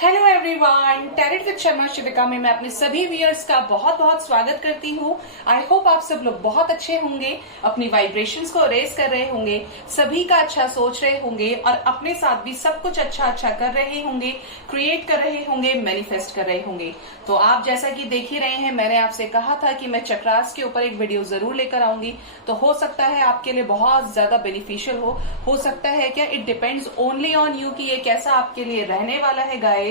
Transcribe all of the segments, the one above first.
Hello everyone, tarot with Sharma Shivika में मैं अपने सभी व्यूअर्स का बहुत बहुत स्वागत करती हूँ। आई होप आप सब लोग बहुत अच्छे होंगे, अपनी वाइब्रेशंस को रेज कर रहे होंगे, सभी का अच्छा सोच रहे होंगे और अपने साथ भी सब कुछ अच्छा कर रहे होंगे, क्रिएट कर रहे होंगे, मैनिफेस्ट कर रहे होंगे। तो आप जैसा कि देख ही रहे हैं, मैंने आपसे कहा था कि मैं चक्रास के ऊपर एक वीडियो जरूर लेकर आऊंगी। तो हो सकता है आपके लिए बहुत ज्यादा बेनिफिशियल हो सकता है क्या, it depends only on you कि ये कैसा आपके लिए रहने वाला है गाइस।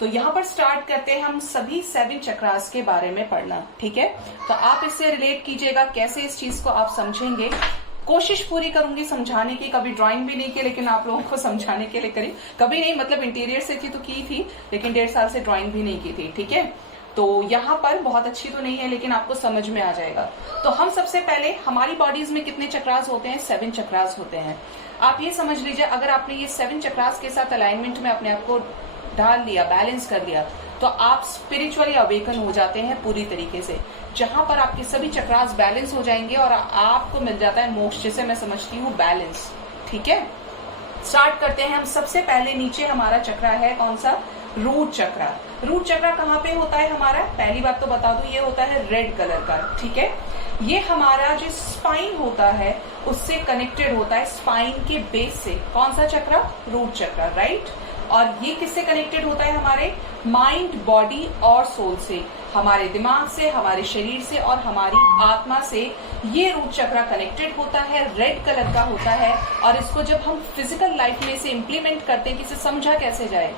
तो यहाँ पर स्टार्ट करते हैं हम सभी 7 चक्रास के बारे में पढ़ना, ठीक है। तो आप इससे रिलेट कीजिएगा, कैसे इस चीज को आप समझेंगे। कोशिश पूरी करूंगी समझाने की, कभी ड्राइंग भी नहीं की लेकिन आप लोगों को समझाने के लिए करी, कभी नहीं मतलब इंटीरियर से थी तो की थी, लेकिन 1.5 साल से ड्राइंग भी नहीं की थी, ठीक है। तो यहाँ पर बहुत अच्छी तो नहीं है लेकिन आपको समझ में आ जाएगा। तो हम सबसे पहले हमारी बॉडीज में कितने चक्रास होते हैं? 7 चक्रास होते हैं। आप ये समझ लीजिए, अगर आपने ये 7 चक्रास के साथ अलाइनमेंट में अपने आप को डाल लिया, बैलेंस कर लिया, तो आप स्पिरिचुअली अवेकन हो जाते हैं पूरी तरीके से, जहां पर आपके सभी चक्रास बैलेंस हो जाएंगे और आपको मिल जाता है मोक्ष, जिसे मैं समझती हूँ बैलेंस, ठीक है। स्टार्ट करते हैं हम। सबसे पहले नीचे हमारा चक्रा है कौन सा? रूट चक्रा। रूट चक्रा कहाँ पे होता है हमारा? पहली बात तो बता दूं, ये होता है रेड कलर का, ठीक है। ये हमारा जो स्पाइन होता है उससे कनेक्टेड होता है, स्पाइन के बेस से। कौन सा चक्रा? रूट चक्रा, राइट। और ये किससे कनेक्टेड होता है? हमारे माइंड, बॉडी और सोल से, हमारे दिमाग से, हमारे शरीर से और हमारी आत्मा से ये रूट चक्रा कनेक्टेड होता है, रेड कलर का होता है। और इसको जब हम फिजिकल लाइफ में इसे इम्प्लीमेंट करते हैं कि इसे समझा कैसे जाए,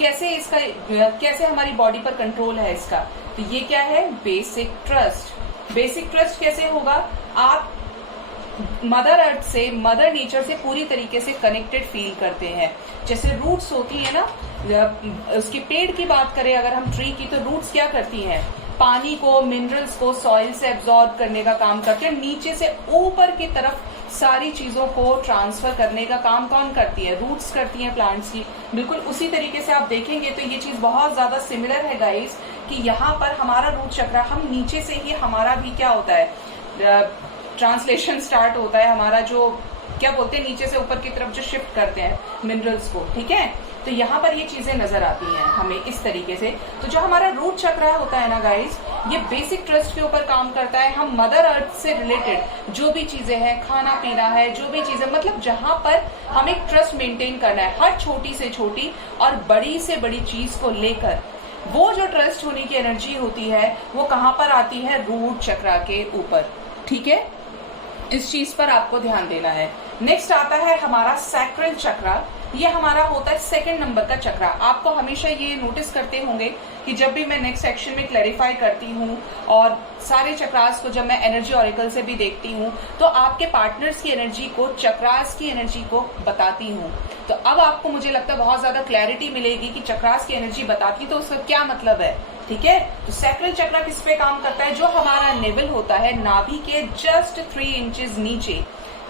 कैसे हमारी बॉडी पर कंट्रोल है इसका, तो ये क्या है? Basic trust. बेसिक ट्रस्ट कैसे होगा? आप मदर अर्थ से, मदर नेचर से पूरी तरीके से कनेक्टेड फील करते हैं। जैसे रूट्स होती है ना, उसकी पेड़ की बात करें अगर हम ट्री की, तो रूट्स क्या करती हैं? पानी को, मिनरल्स को सॉइल से एब्जॉर्ब करने का काम करते हैं, नीचे से ऊपर की तरफ सारी चीजों को ट्रांसफर करने का काम कौन करती है? रूट्स करती हैं प्लांट्स की। बिल्कुल उसी तरीके से आप देखेंगे तो ये चीज बहुत ज्यादा सिमिलर है गाइस, कि यहाँ पर हमारा रूट चक्रा, हम नीचे से ही हमारा भी क्या होता है, ट्रांसलेशन स्टार्ट होता है हमारा, जो क्या बोलते हैं, नीचे से ऊपर की तरफ जो शिफ्ट करते हैं मिनरल्स को, ठीक है। तो यहाँ पर ये चीजें नजर आती हैं हमें इस तरीके से। तो जो हमारा रूट चक्रा होता है ना गाइस, ये बेसिक ट्रस्ट के ऊपर काम करता है। हम मदर अर्थ से रिलेटेड जो भी चीजें हैं, खाना पीना है, जो भी चीजें, मतलब जहां पर हमें ट्रस्ट मेंटेन करना है, हर छोटी से छोटी और बड़ी से बड़ी चीज को लेकर, वो जो ट्रस्ट होने की एनर्जी होती है वो कहाँ पर आती है? रूट चक्रा के ऊपर, ठीक है। इस चीज पर आपको ध्यान देना है। नेक्स्ट आता है हमारा सैक्रल चक्रा। ये हमारा होता है 2nd नंबर का चक्रा। आपको हमेशा ये नोटिस करते होंगे कि जब भी मैं नेक्स्ट सेक्शन में क्लैरिफाई करती हूँ और सारे चक्रास को जब मैं एनर्जी ऑरिकल से भी देखती हूँ, तो आपके पार्टनर्स की एनर्जी को, चक्रास की एनर्जी को बताती हूँ। तो अब आपको मुझे लगता है बहुत ज्यादा क्लैरिटी मिलेगी कि चक्रास की एनर्जी बताती तो उसका क्या मतलब है, ठीक है। तो सैक्रल चक्रा किस पे काम करता है? जो हमारा नेवल होता है, नाभि के जस्ट 3 इंचेस नीचे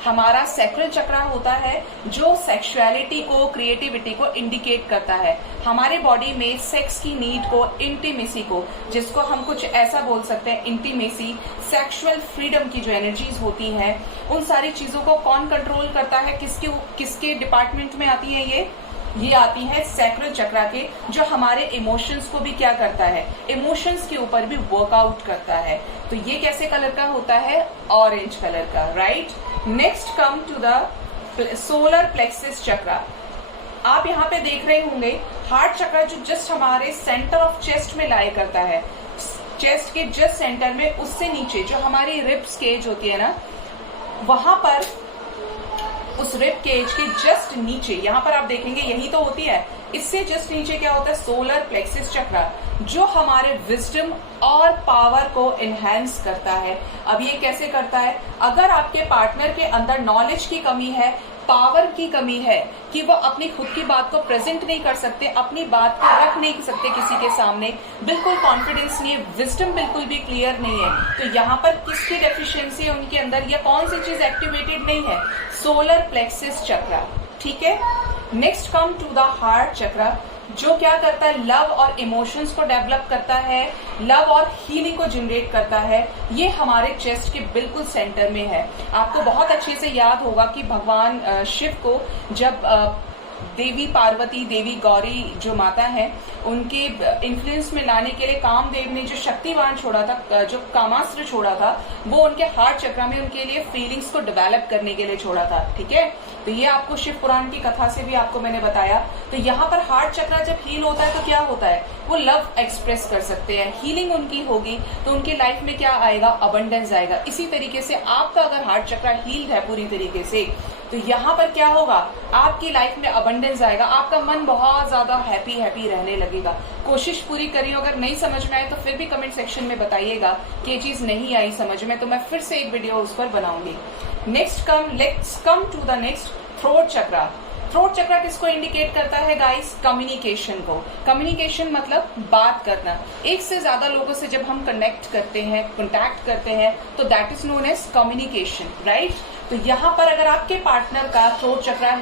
हमारा सैक्रल चक्रा होता है, जो सेक्सुअलिटी को, क्रिएटिविटी को इंडिकेट करता है। हमारे बॉडी में सेक्स की नीड को, इंटीमेसी को, जिसको हम कुछ ऐसा बोल सकते हैं, इंटीमेसी, सेक्सुअल फ्रीडम की जो एनर्जीज होती हैं, उन सारी चीजों को कौन कंट्रोल करता है? किसके डिपार्टमेंट में आती है ये आती है सैक्रल चक्रा के, जो हमारे इमोशंस को भी क्या करता है? इमोशंस के ऊपर भी वर्कआउट करता है। तो ये कैसे कलर का होता है? ऑरेंज कलर का, right. Next come to the solar plexus chakra. आप यहाँ पे देख रहे होंगे हार्ट चक्रा, जो जस्ट हमारे सेंटर ऑफ चेस्ट में लाई करता है, चेस्ट के जस्ट सेंटर में, उससे नीचे जो हमारी रिब्स केज होती है ना, वहां पर उस रिब केज के जस्ट नीचे, यहाँ पर आप देखेंगे यही तो होती है, इससे जस्ट नीचे क्या होता है? सोलर प्लेक्सिस चक्रा, जो हमारे विजडम और पावर को एनहांस करता है। अब ये कैसे करता है? अगर आपके पार्टनर के अंदर नॉलेज की कमी है, पावर की कमी है, कि वो अपनी खुद की बात को प्रेजेंट नहीं कर सकते, अपनी बात को रख नहीं सकते किसी के सामने, बिल्कुल कॉन्फिडेंस नहीं है, विजडम बिल्कुल भी क्लियर नहीं है, तो यहाँ पर किसकी डेफिशिएंसी है उनके अंदर, या कौन सी चीज एक्टिवेटेड नहीं है? सोलर प्लेक्सिस चक्रा, ठीक है। Next come to the heart chakra, जो क्या करता है? लव और इमोशंस को डेवलप करता है, लव और हीलिंग को जनरेट करता है। ये हमारे चेस्ट के बिल्कुल सेंटर में है। आपको बहुत अच्छे से याद होगा कि भगवान शिव को जब देवी पार्वती, देवी गौरी जो माता है, उनके इन्फ्लुएंस में लाने के लिए कामदेव ने जो शक्तिवान छोड़ा था, जो कामास्त्र छोड़ा था, वो उनके हार्ट चक्र में उनके लिए फीलिंग्स को डेवलप करने के लिए छोड़ा था। ठीक है, तो ये आपको शिव पुराण की कथा से भी आपको मैंने बताया। तो यहाँ पर हार्ट चक्र जब हील होता है तो क्या होता है, वो लव एक्सप्रेस कर सकते हैं, हीलिंग उनकी होगी तो उनकी लाइफ में क्या आएगा, अबंडेंस आएगा। इसी तरीके से आपका अगर हार्ट चक्र हील्ड है पूरी तरीके से, तो यहाँ पर क्या होगा, आपकी लाइफ में अबंडेंस आएगा, आपका मन बहुत ज्यादा हैप्पी रहने लगेगा। कोशिश पूरी करिए, अगर नहीं समझ में आए तो फिर भी कमेंट सेक्शन में बताइएगा कि ये चीज नहीं आई समझ में, तो मैं फिर से एक वीडियो उस पर बनाऊंगी। Let's come to the next, throat chakra. Throat chakra किसको इंडिकेट करता है गाइस, कम्युनिकेशन को। कम्युनिकेशन मतलब बात करना। एक से ज्यादा लोगों से जब हम कनेक्ट करते हैं, कॉन्टैक्ट करते हैं, तो that is known as communication, right. तो यहाँ पर अगर आपके पार्टनर का थ्रोट चक्र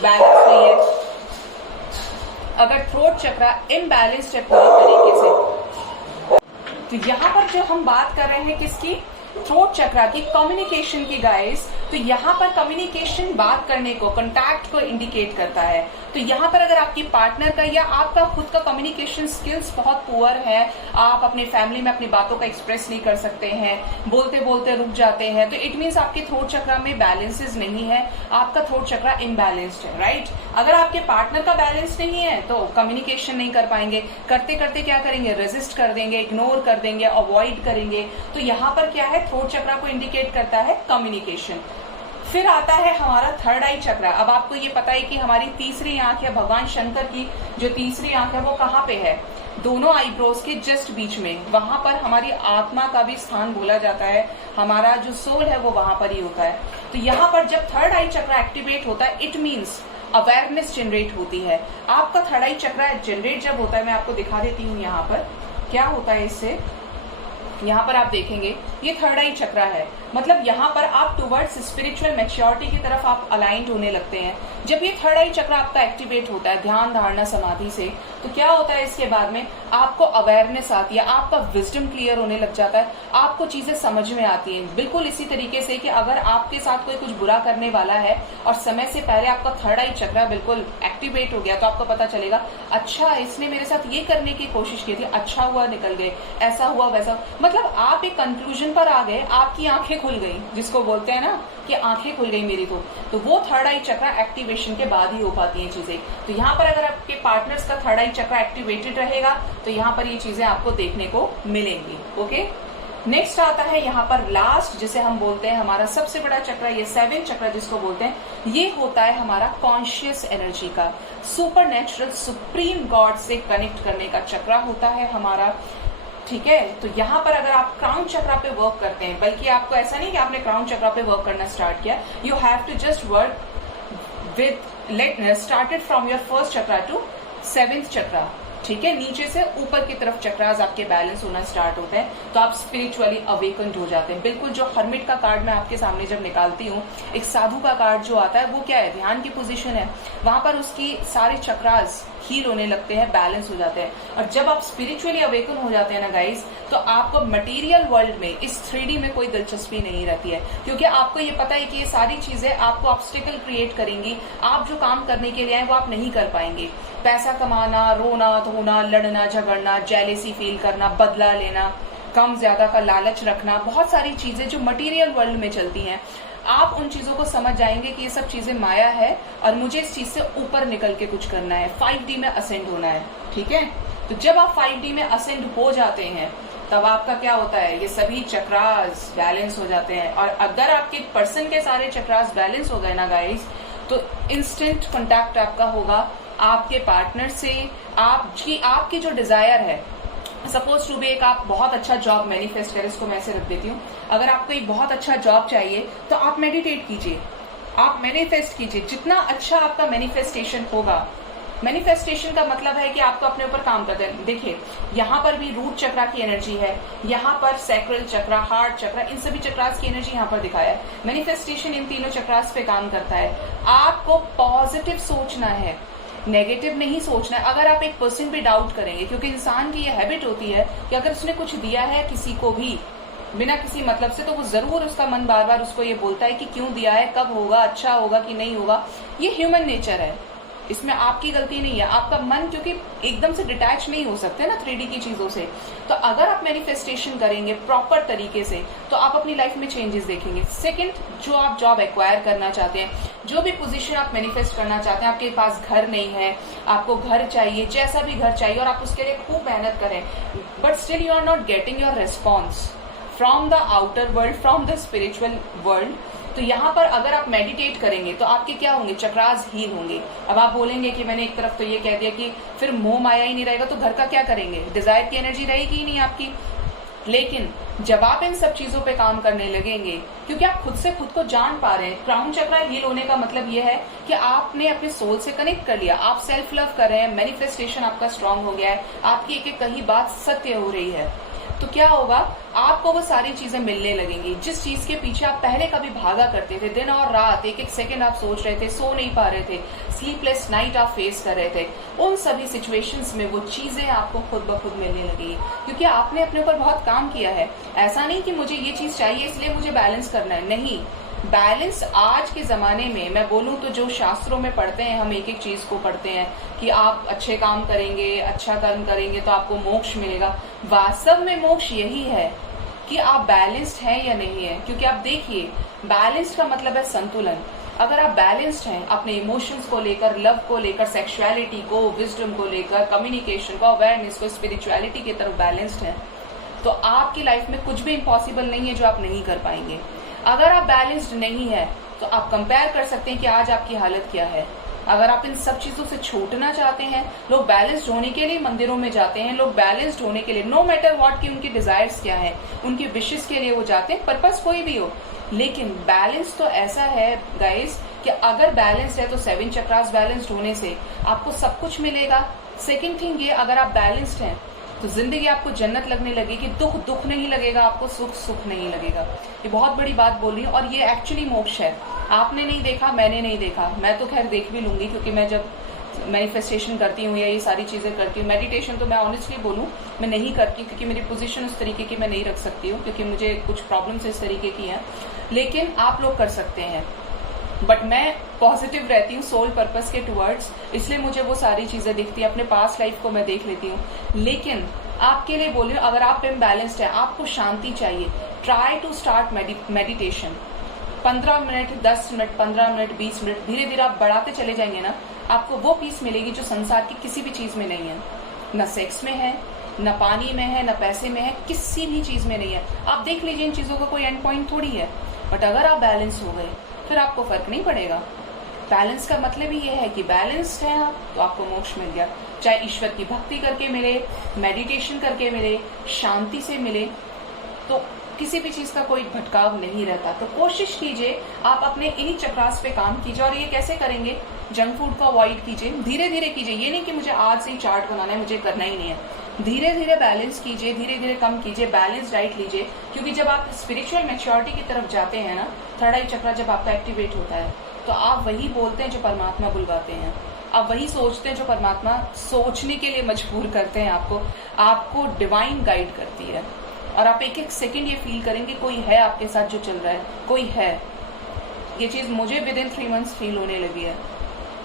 बैलेंस नहीं है, अगर थ्रोट चक्र इम्बैलेंस्ड है पूरी तरीके से, तो यहाँ पर जो हम बात कर रहे हैं किसकी, थ्रोट चक्र की, कम्युनिकेशन की गाइस। तो यहाँ पर कम्युनिकेशन बात करने को, कॉन्टैक्ट को इंडिकेट करता है। तो यहाँ पर अगर आपकी पार्टनर का या आपका खुद का कम्युनिकेशन स्किल्स बहुत पुअर है, आप अपनी फैमिली में अपनी बातों का एक्सप्रेस नहीं कर सकते हैं, बोलते बोलते रुक जाते हैं, तो इट मीन्स आपके थ्रोट चक्र में बैलेंसेस नहीं है, आपका थ्रोट चक्र इम्बैलेंस्ड है, राइट। अगर आपके पार्टनर का बैलेंस नहीं है तो कम्युनिकेशन नहीं कर पाएंगे, करते करते क्या करेंगे, रेजिस्ट कर देंगे, इग्नोर कर देंगे, अवॉइड करेंगे। तो यहाँ पर क्या है, थ्रोट चक्र को इंडिकेट करता है कम्युनिकेशन। फिर आता है हमारा थर्ड आई चक्र। अब आपको ये पता है कि हमारी तीसरी आंख है, भगवान शंकर की जो तीसरी आंख है वो कहाँ पे है, दोनों आईब्रोज के जस्ट बीच में, वहां पर हमारी आत्मा का भी स्थान बोला जाता है, हमारा जो सोल है वो वहां पर ही होता है। तो यहाँ पर जब थर्ड आई चक्र एक्टिवेट होता है, इट मीन्स अवेयरनेस जनरेट होती है। आपका थर्ड आई चक्र जनरेट जब होता है, मैं आपको दिखा देती हूँ यहाँ पर क्या होता है इससे। यहाँ पर आप देखेंगे ये थर्ड आई चक्र है, मतलब यहाँ पर आप टुवर्ड्स स्पिरिचुअल मैच्योरिटी की तरफ आप अलाइंड होने लगते हैं। जब ये थर्ड आई चक्र आपका एक्टिवेट होता है ध्यान धारणा समाधि से, तो क्या होता है इसके बाद में आपको अवेयरनेस आती है, आपका विजडम क्लियर होने लग जाता है, आपको चीजें समझ में आती हैं। बिल्कुल इसी तरीके से कि अगर आपके साथ कोई कुछ बुरा करने वाला है और समय से पहले आपका थर्ड आई चक्र बिल्कुल एक्टिवेट हो गया, तो आपको पता चलेगा अच्छा इसने मेरे साथ ये करने की कोशिश की थी, अच्छा हुआ निकल गए, ऐसा हुआ वैसा, मतलब आप एक कंक्लूजन पर आ गए, आपकी आंखें खुल गई, जिसको बोलते हैं ना कि आंखें खुल गई मेरी। तो वो थर्ड आई चक्र एक्टिवेशन के बाद ही हो पाती हैं चीजें। तो यहाँ पर अगर आपके पार्टनर्स का थर्ड आई चक्र एक्टिवेटेड रहेगा तो यहाँ पर ये चीजें आपको देखने को मिलेंगी। ओके, नेक्स्ट आता है यहाँ पर लास्ट, जिसे हम बोलते हैं हमारा सबसे बड़ा चक्र, ये 7 चक्र जिसको बोलते हैं, ये होता है हमारा कॉन्शियस एनर्जी का, सुपर नेचुरल सुप्रीम गॉड से कनेक्ट करने का चक्र होता है हमारा। ठीक है, तो यहाँ पर अगर आप क्राउन चक्र पे वर्क करते हैं, बल्कि आपको ऐसा नहीं कि आपने क्राउन चक्र पे वर्क करना स्टार्ट किया, you have to just work with started from your first chakra to 7th chakra. ठीक है, नीचे से ऊपर की तरफ चक्रास आपके बैलेंस होना स्टार्ट होते हैं, तो आप स्पिरिचुअली अवेकन्ड हो जाते हैं। बिल्कुल जो हर्मिट का कार्ड मैं आपके सामने जब निकालती हूँ, एक साधु का कार्ड जो आता है वो क्या है, ध्यान की पोजीशन है, वहां पर उसकी सारे चक्रास हील होने लगते हैं, बैलेंस हो जाते हैं। और जब आप स्पिरिचुअली अवेकन हो जाते हैं ना गाइज, तो आपको मटेरियल वर्ल्ड में, इस 3D में कोई दिलचस्पी नहीं रहती है, क्योंकि आपको ये पता है कि ये सारी चीजें आपको ऑब्स्टिकल क्रिएट करेंगी, आप जो काम करने के लिए आए वो आप नहीं कर पाएंगे। पैसा कमाना, रोना धोना, लड़ना झगड़ना, जेलेसी फील करना, बदला लेना, कम ज्यादा का लालच रखना, बहुत सारी चीजें जो मटेरियल वर्ल्ड में चलती हैं, आप उन चीजों को समझ जाएंगे कि ये सब चीजें माया है और मुझे इस चीज से ऊपर निकल के कुछ करना है, 5D में असेंड होना है। ठीक है, तो जब आप 5D में असेंड हो जाते हैं तब आपका क्या होता है, ये सभी चक्रास बैलेंस हो जाते हैं। और अगर आपके पर्सन के सारे चक्रास बैलेंस हो गए ना गाइस, तो इंस्टेंट कांटेक्ट आपका होगा आपके पार्टनर से। आपकी जो डिजायर है, सपोज टू बी एक आप बहुत अच्छा जॉब मैनिफेस्ट करें, इसको मैं ऐसे रख देती हूँ, अगर आपको एक बहुत अच्छा जॉब चाहिए तो आप मेडिटेट कीजिए, आप मैनिफेस्ट कीजिए। जितना अच्छा आपका मैनिफेस्टेशन होगा, मैनिफेस्टेशन का मतलब है कि आपको अपने ऊपर काम करते हैं। देखिए यहाँ पर भी रूट चक्र की एनर्जी है, यहाँ पर सैक्रल चक्र, हार्ट चक्र, इन सभी चक्रास की एनर्जी यहाँ पर दिखाया है। मैनिफेस्टेशन इन तीनों चक्रास पे काम करता है। आपको पॉजिटिव सोचना है, नेगेटिव नहीं सोचना है। अगर आप एक पर्सन पे डाउट करेंगे, क्योंकि इंसान की ये हैबिट होती है कि अगर उसने कुछ दिया है किसी को भी बिना किसी मतलब से, तो वो जरूर उसका मन बार बार उसको ये बोलता है कि क्यों दिया है, कब होगा, अच्छा होगा कि नहीं होगा। ये ह्यूमन नेचर है। इसमें आपकी गलती नहीं है, आपका मन क्योंकि एकदम से डिटैच नहीं हो सकते ना 3D की चीजों से। तो अगर आप मैनिफेस्टेशन करेंगे प्रॉपर तरीके से तो आप अपनी लाइफ में चेंजेस देखेंगे। सेकंड, जो आप जॉब एक्वायर करना चाहते हैं, जो भी पोजीशन आप मैनिफेस्ट करना चाहते हैं, आपके पास घर नहीं है, आपको घर चाहिए, जैसा भी घर चाहिए और आप उसके लिए खूब मेहनत करें, but still you are not getting your response from the outer world, from the spiritual world, तो यहाँ पर अगर आप मेडिटेट करेंगे तो आपके क्या होंगे, चक्रास हील होंगे। अब आप बोलेंगे कि मैंने एक तरफ तो ये कह दिया कि फिर मोह माया ही नहीं रहेगा, तो घर का क्या करेंगे, डिजायर की एनर्जी रहेगी ही नहीं आपकी। लेकिन जब आप इन सब चीजों पे काम करने लगेंगे, क्योंकि आप खुद से खुद को जान पा रहे हैं, क्राउन चक्रा हील होने का मतलब ये है कि आपने अपने सोल से कनेक्ट कर लिया, आप सेल्फ लव कर रहे हैं, मैनिफेस्टेशन आपका स्ट्रांग हो गया है, आपकी एक एक कही बात सत्य हो रही है, तो क्या होगा, आपको वो सारी चीजें मिलने लगेंगी जिस चीज के पीछे आप पहले कभी भागा करते थे। दिन और रात एक एक सेकंड आप सोच रहे थे, सो नहीं पा रहे थे, स्लीपलेस नाइट आप फेस कर रहे थे, उन सभी सिचुएशंस में वो चीजें आपको खुद ब खुद मिलने लगेगी, क्योंकि आपने अपने ऊपर बहुत काम किया है। ऐसा नहीं कि मुझे ये चीज चाहिए इसलिए मुझे बैलेंस करना है, नहीं। बैलेंस आज के जमाने में मैं बोलूं तो जो शास्त्रों में पढ़ते हैं, हम एक एक चीज को पढ़ते हैं कि आप अच्छे काम करेंगे, अच्छा कर्म करेंगे तो आपको मोक्ष मिलेगा। वास्तव में मोक्ष यही है कि आप बैलेंस्ड हैं या नहीं है, क्योंकि आप देखिए बैलेंस्ड का मतलब है संतुलन। अगर आप बैलेंस्ड हैं अपने इमोशंस को लेकर, लव को लेकर, सेक्सुअलिटी को, विजडम को लेकर, कम्युनिकेशन को, अवेयरनेस को, स्पिरिचुअलिटी की तरफ बैलेंस्ड है, तो आपकी लाइफ में कुछ भी इम्पॉसिबल नहीं है जो आप नहीं कर पाएंगे। अगर आप बैलेंस्ड नहीं है तो आप कंपेयर कर सकते हैं कि आज आपकी हालत क्या है। अगर आप इन सब चीजों से छूटना चाहते हैं, लोग बैलेंस्ड होने के लिए मंदिरों में जाते हैं, लोग बैलेंस्ड होने के लिए नो मैटर व्हाट की उनकी डिजायर्स क्या है, उनकी विशेष के लिए वो जाते हैं, पर्पस कोई भी हो। लेकिन बैलेंस तो ऐसा है गाइस कि अगर बैलेंस है तो 7 चक्रास बैलेंस्ड होने से आपको सब कुछ मिलेगा। सेकेंड थिंग ये, अगर आप बैलेंस्ड हैं तो जिंदगी आपको जन्नत लगने लगेगी, दुख दुख नहीं लगेगा आपको, सुख सुख नहीं लगेगा। ये बहुत बड़ी बात बोल रही हूँ और ये एक्चुअली मोक्ष है। आपने नहीं देखा, मैंने नहीं देखा, मैं तो खैर देख भी लूंगी, क्योंकि मैं जब मैनिफेस्टेशन करती हूँ या ये सारी चीजें करती हूँ, मेडिटेशन तो मैं ऑनेस्टली बोलूँ मैं नहीं करती, क्योंकि मेरी पोजीशन उस तरीके की मैं नहीं रख सकती हूँ, क्योंकि मुझे कुछ प्रॉब्लम्स इस तरीके की हैं। लेकिन आप लोग कर सकते हैं, बट मैं पॉजिटिव रहती हूँ सोल पर्पस के टुवर्ड्स, इसलिए मुझे वो सारी चीजें दिखती है, अपने पास्ट लाइफ को मैं देख लेती हूँ। लेकिन आपके लिए बोल रही हूँ, अगर आप इम्बैलेंस्ड है, आपको शांति चाहिए, try to start meditation. 15 minute, 10 minute, 15 minute, 20 minute, धीरे धीरे आप बढ़ाते चले जाएंगे ना, आपको वो पीस मिलेगी जो संसार की किसी भी चीज में नहीं है। न सेक्स में है, न पानी में है, न पैसे में है, किसी भी चीज में नहीं है। आप देख लीजिए, इन चीजों का कोई एंड पॉइंट थोड़ी है। बट अगर आप बैलेंस हो गए फिर आपको फर्क नहीं पड़ेगा। बैलेंस का मतलब ही ये है कि बैलेंस्ड है आप तो आपको मोक्ष मिल गया, चाहे ईश्वर की भक्ति करके मिले, मेडिटेशन करके मिले, शांति से मिले, तो किसी भी चीज का कोई भटकाव नहीं रहता। तो कोशिश कीजिए आप अपने इन्हीं चक्रास पे काम कीजिए। और ये कैसे करेंगे, जंक फूड को अवॉइड कीजिए, धीरे धीरे कीजिए। ये नहीं कि मुझे आज से ही चार्ट बनाना है, मुझे करना ही नहीं है, धीरे धीरे बैलेंस कीजिए, धीरे धीरे कम कीजिए, बैलेंस डाइट लीजिए। क्योंकि जब आप स्पिरिचुअल मैच्योरिटी की तरफ जाते हैं ना, थर्ड आई चक्रा जब आपका एक्टिवेट होता है, तो आप वही बोलते हैं जो परमात्मा बुलवाते हैं, आप वही सोचते हैं जो परमात्मा सोचने के लिए मजबूर करते हैं आपको डिवाइन गाइड करती है। और आप एक एक सेकंड ये फील करेंगे कोई है आपके साथ जो चल रहा है, कोई है। ये चीज मुझे विद इन 3 मंथ्स फील होने लगी है।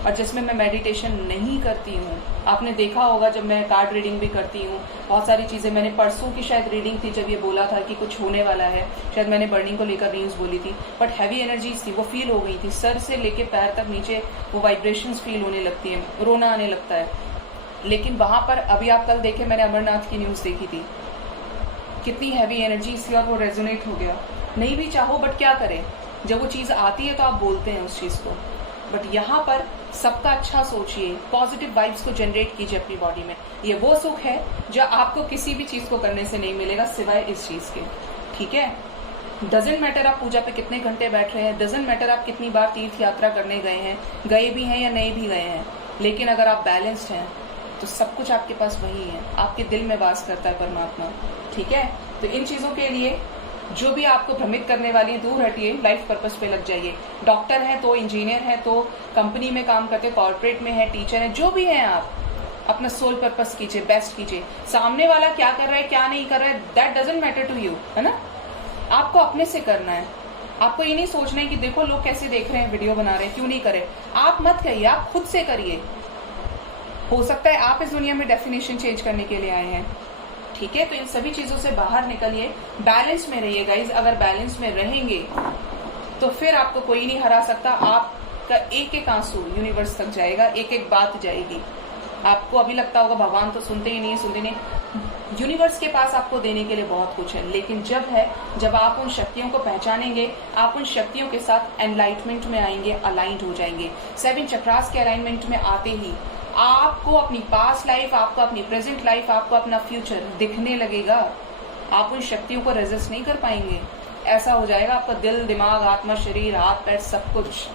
और जिसमें मैं मेडिटेशन नहीं करती हूँ, आपने देखा होगा जब मैं कार्ड रीडिंग भी करती हूँ, बहुत सारी चीजें, मैंने परसों की शायद रीडिंग थी जब ये बोला था कि कुछ होने वाला है, शायद मैंने बर्निंग को लेकर न्यूज बोली थी, बट हैवी एनर्जीज थी, वो फील हो गई थी, सर से लेके पैर तक नीचे वो वाइब्रेशंस फील होने लगती है, रोना आने लगता है। लेकिन वहां पर अभी आप कल देखे, मैंने अमरनाथ की न्यूज देखी थी, कितनी हैवी एनर्जी थी और वो रेजोनेट हो गया। नहीं भी चाहो बट क्या करें, जब वो चीज आती है तो आप बोलते हैं उस चीज को। बट यहाँ पर सबका अच्छा सोचिए, पॉजिटिव वाइब्स को जनरेट कीजिए अपनी बॉडी में। ये वो सुख है जो आपको किसी भी चीज को करने से नहीं मिलेगा सिवाय इस चीज के, ठीक है। डजेंट मैटर आप पूजा पे कितने घंटे बैठ रहे हैं, डजेंट मैटर आप कितनी बार तीर्थ यात्रा करने गए हैं, गए भी हैं या नहीं भी गए हैं, लेकिन अगर आप बैलेंस्ड हैं तो सब कुछ आपके पास वही है, आपके दिल में वास करता है परमात्मा, ठीक है। तो इन चीजों के लिए जो भी आपको भ्रमित करने वाली है, दूर हटिए, लाइफ पर्पस पे लग जाइए। डॉक्टर है तो, इंजीनियर है तो, कंपनी में काम करते, कॉर्पोरेट में है, टीचर है, जो भी है आप अपना सोल पर्पस कीजिए, बेस्ट कीजिए। सामने वाला क्या कर रहा है क्या नहीं कर रहा है, that doesn't matter to you, है ना। आपको अपने से करना है। आपको ये नहीं सोचना है कि देखो लोग कैसे देख रहे हैं, वीडियो बना रहे हैं, क्यों नहीं करे। आप मत करिए, आप खुद से करिए। हो सकता है आप इस दुनिया में डेफिनेशन चेंज करने के लिए आए हैं, ठीक है। तो इन सभी चीजों से बाहर निकलिए, बैलेंस में रहिए गाइज। अगर बैलेंस में रहेंगे तो फिर आपको कोई नहीं हरा सकता। आपका एक एक आंसू यूनिवर्स तक जाएगा, एक एक बात जाएगी। आपको अभी लगता होगा भगवान तो सुनते ही नहीं, सुनते नहीं। यूनिवर्स के पास आपको देने के लिए बहुत कुछ है, लेकिन जब आप उन शक्तियों को पहचानेंगे, आप उन शक्तियों के साथ एनलाइटमेंट में आएंगे, अलाइंड हो जाएंगे। 7 चक्रास के अलाइनमेंट में आते ही आपको अपनी पास्ट लाइफ, आपको अपनी प्रेजेंट लाइफ, आपको अपना फ्यूचर दिखने लगेगा। आप उन शक्तियों को रेजिस्ट नहीं कर पाएंगे। ऐसा हो जाएगा आपका दिल, दिमाग, आत्मा, शरीर, हाथ पैर सब कुछ।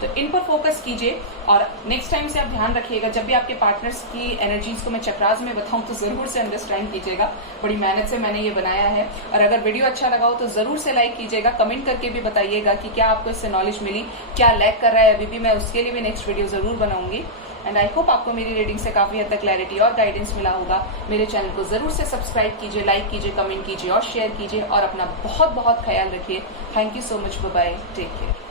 तो इन पर फोकस कीजिए और नेक्स्ट टाइम से आप ध्यान रखिएगा, जब भी आपके पार्टनर्स की एनर्जीज को मैं चक्रास में बताऊं तो जरूर से अंडरस्टैंड कीजिएगा। बड़ी मेहनत से मैंने ये बनाया है, और अगर वीडियो अच्छा लगा हो तो जरूर से लाइक कीजिएगा। कमेंट करके भी बताइएगा कि क्या आपको इससे नॉलेज मिली, क्या लैक कर रहा है अभी भी। मैं उसके लिए भी नेक्स्ट वीडियो जरूर बनाऊंगी। एंड आई होप आपको मेरी रीडिंग से काफी हद तक क्लैरिटी और गाइडेंस मिला होगा। मेरे चैनल को जरूर से सब्सक्राइब कीजिए, लाइक कीजिए, कमेंट कीजिए और शेयर कीजिए, और अपना बहुत बहुत ख्याल रखिए। Thank you so much, bye bye, take care.